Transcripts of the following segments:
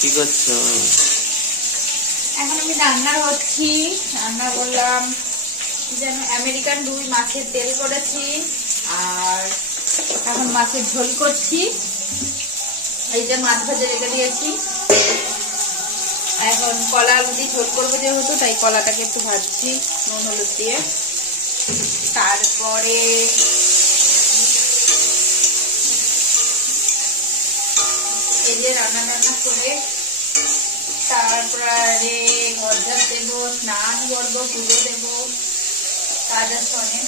কি করছো? এখন আমি রান্না করছি। রান্না করলাম যেন আমেরিকান রুই মাছের তেল করেছি, আর এখন মাছের ঝোল করছি। এই যে মাছ ভেজে রেখে দিয়েছি। এখন কলা আলু দিয়ে ঝোল করবো যেহেতু, তাই কলাটাকে একটু ভাজছি নুন হলুদ দিয়ে। তারপরে এই যে রান্না করে তারপরে ঘর ঝাড় দেবো, স্নান করবো, পুজো দেবো, কাজ আছে অনেক।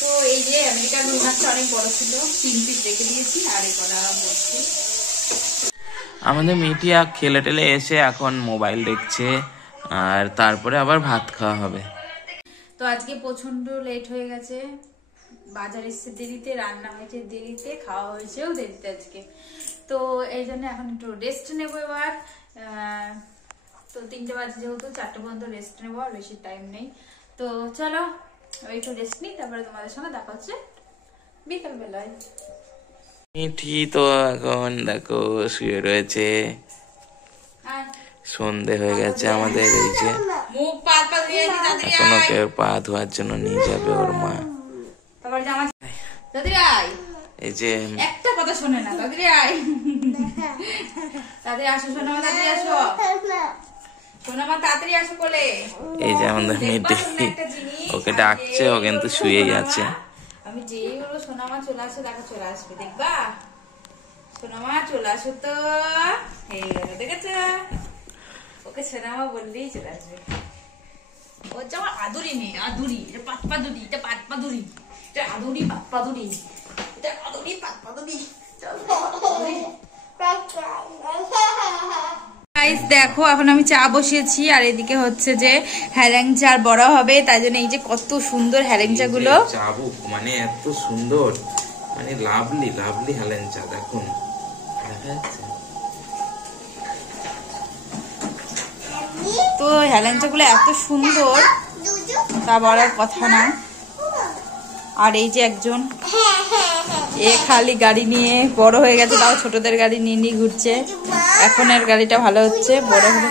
তো এই যে আমেরিকান রুই মাছটা অনেক বড় ছিল, 3 পিস রেখে দিয়েছি, আর এই কলা বসছি। আমাদের মিটিয়া খেলে টেলে এসে এখন মোবাইল দেখছে, আর তারপরে আবার ভাত খাওয়া হবে। তো আজকে প্রচন্ড লেট হয়ে গেছে, বাজার এসছে দেরিতে, রান্না হয়েছে দেরিতে, খাওয়া হয়েছেও দেরিতে আজকে। তো এই জন্য এখন একটু রেস্ট নেবো এবার। তো 3টে বাজে যেহেতু, 4টে পর্যন্ত রেস্ট নেবো, আর বেশি টাইম নেই। তো চলো একটু রেস্ট নিই, তারপরে তোমাদের সঙ্গে দেখা হচ্ছে বিকাল বেলায়। মিঠি তো এখন দেখো শুয়ে রয়েছে, সন্ধে হয়ে গেছে আমাদের। এই যে এখন ওকে পা ধোয়ার জন্য নিয়ে যাবে ওর মা। এই যে একটা কথা শোনে না, তাড়াতাড়ি আয়, তাড়াতাড়ি আসো সোনা, তাড়াতাড়ি আসো সোনা মা, তাড়াতাড়ি আসো বলে। এই যে আমাদের মিঠি ওকে ডাকছে, ও কিন্তু শুয়েই আছে। আমি যেই বলবো সোনা মা চলে আসো, দেখো চলে আসবে, দেখবা সোনা মা চলে আসো। তো এই গেল, দেখেছো, ওকে সোনা মা বললেই চলে আসবে। ওর যে আমার আদুরি নেই, আদুরি, এটা পাতপাদুরি, এটা পাতপাদুরি, এটা আদুরি পাতপাদুরি, এটা আদুরি পাতপাদুরি। গাইস দেখো, এখন আমি চা বসিয়েছি, আর এদিকে হচ্ছে যে হেলেঞ্চার বড়া হবে, তাই জন্য এই যে কত সুন্দর হেলেঞ্চা গুলো, চাবুক মানে এত সুন্দর, মানে লাভলি লাভলি হেলেঞ্চা, দেখুন দেখা যাচ্ছে। তো হেলেঞ্চা গুলো এত সুন্দর তা বলার কথা না। আর এই যে একজন এ খালি গাড়ি নিয়ে, বড় হয়ে গেছে তাও ছোটদের গাড়ি নিয়ে নিয়ে ঘুরছে। এখন এর গাড়িটা ভালো হচ্ছে, বড় হলে।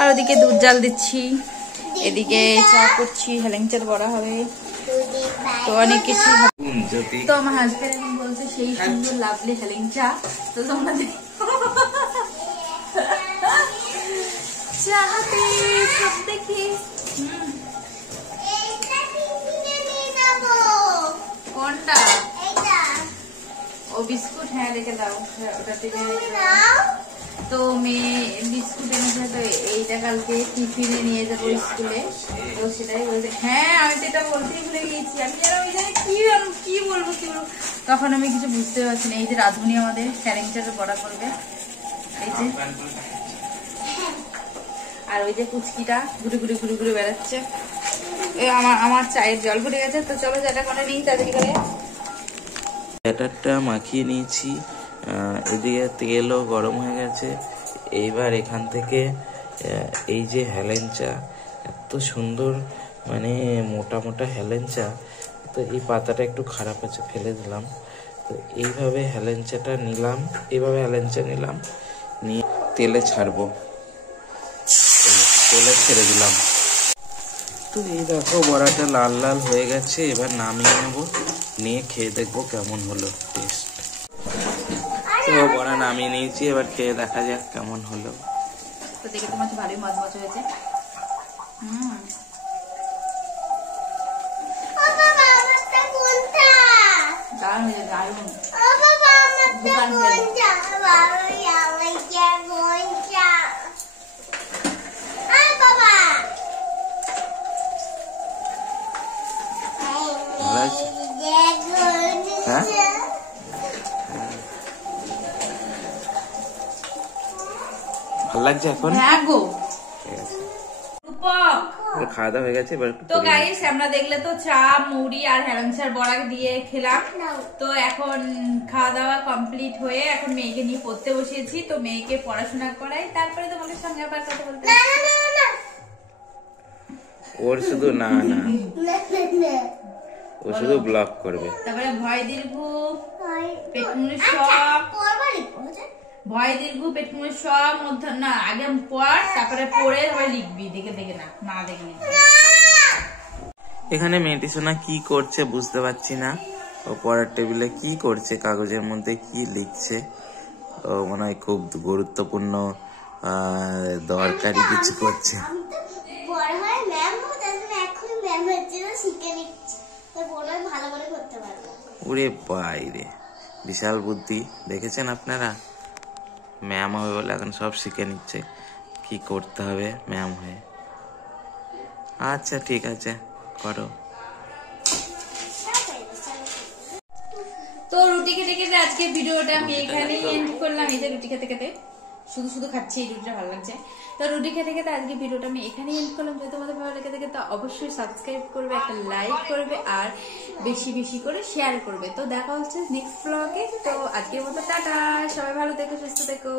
আর ওদিকে দুধ জাল দিচ্ছি, এদিকে চা করছি, হেলেঞ্চার বড়া হবে, তো অনেক কিছু। তো আমার হাজবেন্ড বলছে সেই সুন্দর লাভলি হেলেঞ্চা, তো তোমরা চাহাতে সব দেখি। কোনটা? ও বিস্কুট, হ্যাঁ রেখে দাও, ওটা থেকে তো মেয়ে বিস্কুট এনেছে, তো এইটা কালকে টিফিনে নিয়ে যাবো স্কুলে, তো সেটাই বলছে। হ্যাঁ আমি তো এটা বলতেই ভুলে গিয়েছি, আমি আর ওই জায়গায় কি বলবো তখন আমি কিছু বুঝতে পারছি না। এই যে রাধুনি আমাদের হেলেঞ্চাটা বড়া করবে, এই যে, আর ওই যে কুচকিটা ঘুরে ঘুরে ঘুরে ঘুরে বেড়াচ্ছে। আমার চায়ের জল ফুটে গেছে, তো চলো যেটা করে নিই তাড়াতাড়ি করে। ব্যাটারটা মাখিয়ে নিয়েছি, এদিকে তেলও গরম হয়ে গেছে। এইবার এখান থেকে এই যে হেলেঞ্চা, এত সুন্দর মানে মোটা মোটা হেলেঞ্চা, তো এই পাতাটা একটু খারাপ আছে, ফেলে দিলাম। তো এইভাবে হেলেঞ্চাটা নিলাম, এইভাবে হেলেঞ্চা নিলাম, নিয়ে তেলে ছাড়বো, তেলে ছেড়ে দিলাম। তো এই দেখো বড়াটা লাল লাল হয়ে গেছে, এবার নামিয়ে নেবো, নিয়ে খেয়ে দেখবো কেমন হলো টেস্ট। তো বড়া নামিয়ে নিয়েছি, এবার খেয়ে দেখা যাক কেমন হলো। তো দেখে তোমার ভালোই মজমজ হয়েছে। দারুণ হয়েছে, দারুণ। হ্যাঁ ভালো লাগছে এখন? হ্যাঁ গো, খাওয়া দাওয়া হয়ে গেছে। এবার তো গাইস আমরা দেখলে তো চা, মুড়ি আর হেলেঞ্চার বড়া দিয়ে খেলাম। তো এখন খাওয়া দাওয়া কমপ্লিট হয়ে এখন মেয়েকে নিয়ে পড়তে বসিয়েছি, তো মেয়েকে পড়াশোনা করাই, তারপরে তোমাদের সঙ্গে আবার কথা বলতে। ওর শুধু না না, ও শুধু ব্লগ করবে। তারপরে ভয় দীর্ঘ পেটমুনি ভয় দীর্ঘ পেটমুড়ি সব মধ্যে না আগে পড়, তারপরে পড়ে তারপরে লিখবি, দেখে দেখে না, না দেখে লিখবি। এখানে মেয়েটি সোনা কি করছে বুঝতে পারছি না। ও পড়ার টেবিলে কি করছে, কাগজের মধ্যে কি লিখছে। ও মনে হয় খুব গুরুত্বপূর্ণ দরকারি কিছু করছে। ওরে বাইরে, বিশাল বুদ্ধি দেখেছেন আপনারা। ম্যাম হবে বলে এখন সব শিখে নিচ্ছে কি করতে হবে ম্যাম হয়ে। আচ্ছা ঠিক আছে, করো। তো রুটি খেতে খেতে আজকে ভিডিওটা আমি এখানেই এন্ড করলাম। এই যে রুটি খেতে খেতে শুধু শুধু খাচ্ছি, এই রুটিটা ভালো লাগছে। তো রুটি খেতে খেতে আজকে ভিডিওটা আমি এখানেই এন্ড করলাম। যদি তোমাদের ভালো লেগে থাকে তো অবশ্যই সাবস্ক্রাইব করবে, একটা লাইক করবে আর বেশি বেশি করে শেয়ার করবে। তো দেখা হচ্ছে নেক্সট ব্লগে। তো আজকের মতো টাটা, সবাই ভালো থেকো, সুস্থ থেকো।